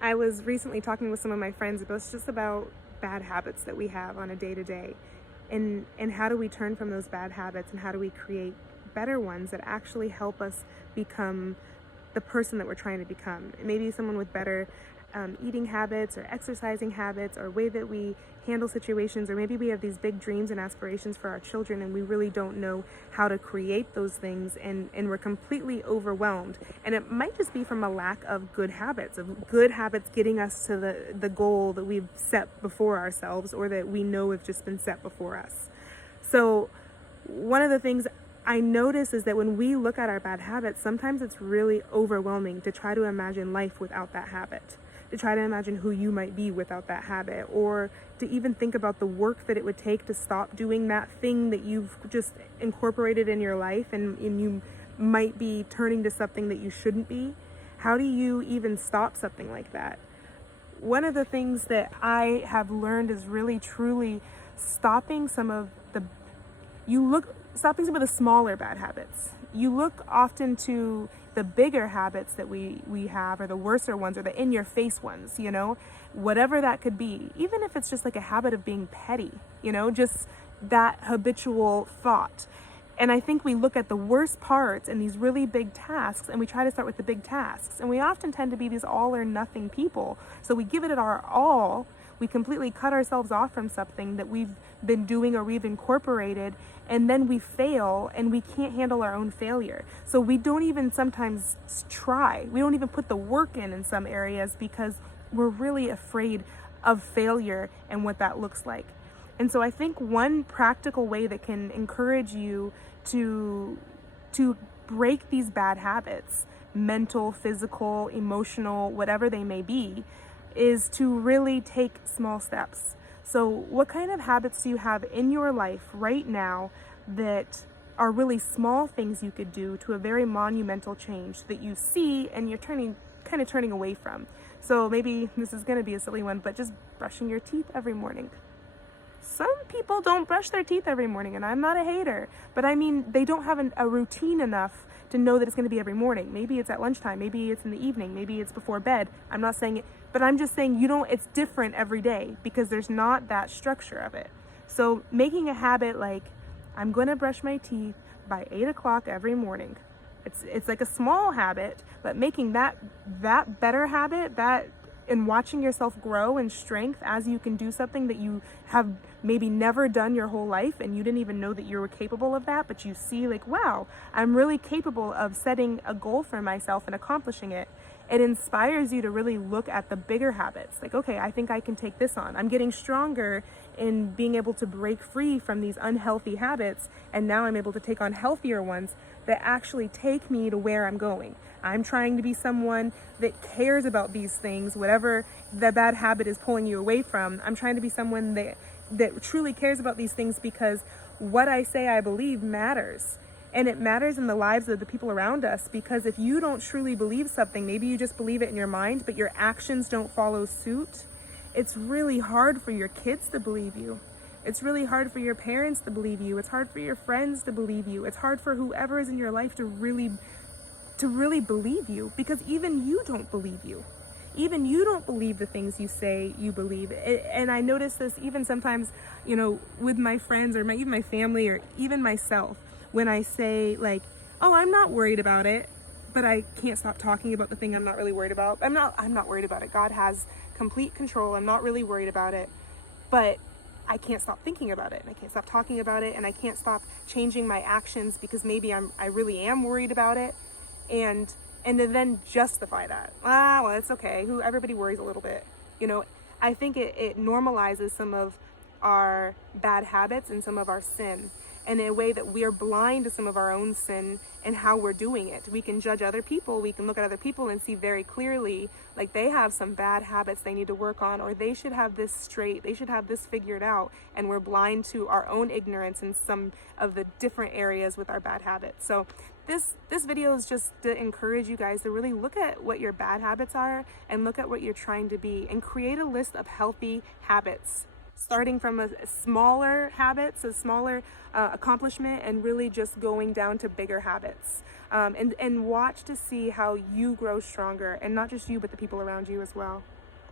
I was recently talking with some of my friends about bad habits that we have on a day to day, and how do we turn from those bad habits and how do we create better ones that actually help us become the person that we're trying to become. Maybe someone with better eating habits or exercising habits or way that we handle situations, or maybe we have these big dreams and aspirations for our children and we really don't know how to create those things, and we're completely overwhelmed. And it might just be from a lack of good habits getting us to the goal that we've set before ourselves, or that we know have just been set before us. So one of the things I notice is that when we look at our bad habits, sometimes it's really overwhelming to try to imagine life without that habit, to try to imagine who you might be without that habit, or to even think about the work that it would take to stop doing that thing that you've just incorporated in your life, and you might be turning to something that you shouldn't be. How do you even stop something like that? One of the things that I have learned is really truly stopping some of the stopping some of the smaller bad habits. You look often to the bigger habits that we have, or the worser ones, or the in your face ones, whatever that could be. Even if it's just like a habit of being petty, just that habitual thought. And I think we look at the worst parts and these really big tasks, and we try to start with the big tasks. And we often tend to be these all or nothing people. So we give it our all. We completely cut ourselves off from something that we've been doing or we've incorporated, and then we fail and we can't handle our own failure. So we don't even sometimes try. We don't even put the work in some areas because we're really afraid of failure and what that looks like. And so I think one practical way that can encourage you to break these bad habits, mental, physical, emotional, whatever they may be, is to really take small steps. So what kind of habits do you have in your life right now that are really small things you could do to a very monumental change that you see and you're turning away from? So maybe this is going to be a silly one, but just brushing your teeth every morning. Some people don't brush their teeth every morning, and I'm not a hater, but I mean, they don't have a routine enough to know that it's going to be every morning. Maybe it's at lunchtime, maybe it's in the evening, maybe it's before bed. I'm not saying it, but I'm just saying it's different every day because there's not that structure of it. So making a habit like, I'm going to brush my teeth by 8 o'clock every morning. It's like a small habit, but making that better habit, and watching yourself grow in strength as you can do something that you have maybe never done your whole life, and you didn't even know that you were capable of that, but you see like, wow, I'm really capable of setting a goal for myself and accomplishing it. It inspires you to really look at the bigger habits. Like, okay, I think I can take this on. I'm getting stronger in being able to break free from these unhealthy habits, and now I'm able to take on healthier ones that actually take me to where I'm going. I'm trying to be someone that cares about these things, whatever the bad habit is pulling you away from. I'm trying to be someone that truly cares about these things, because what I say I believe matters. And it matters in the lives of the people around us, because if you don't truly believe something, maybe you just believe it in your mind, but your actions don't follow suit, it's really hard for your kids to believe you. It's really hard for your parents to believe you. It's hard for your friends to believe you. It's hard for whoever is in your life to really believe you, because even you don't believe you. Even you don't believe the things you say you believe. And I notice this even sometimes, with my friends or even my family or even myself, when I say like, oh, I'm not worried about it, but I can't stop talking about the thing I'm not really worried about. I'm not worried about it. God has complete control. I'm not really worried about it, but I can't stop thinking about it, and I can't stop talking about it, and I can't stop changing my actions because maybe I really am worried about it. And to then justify that. Well, it's okay. Everybody worries a little bit. I think it normalizes some of our bad habits and some of our sin, and in a way that we are blind to some of our own sin and how we're doing it. We can judge other people. We can look at other people and see very clearly, like, they have some bad habits they need to work on, or they should have this straight. They should have this figured out. And we're blind to our own ignorance in some of the different areas with our bad habits. So this video is just to encourage you guys to really look at what your bad habits are and look at what you're trying to be, and create a list of healthy habits. starting from a smaller habits, a smaller accomplishment, and really just going down to bigger habits. And watch to see how you grow stronger, and not just you, but the people around you as well.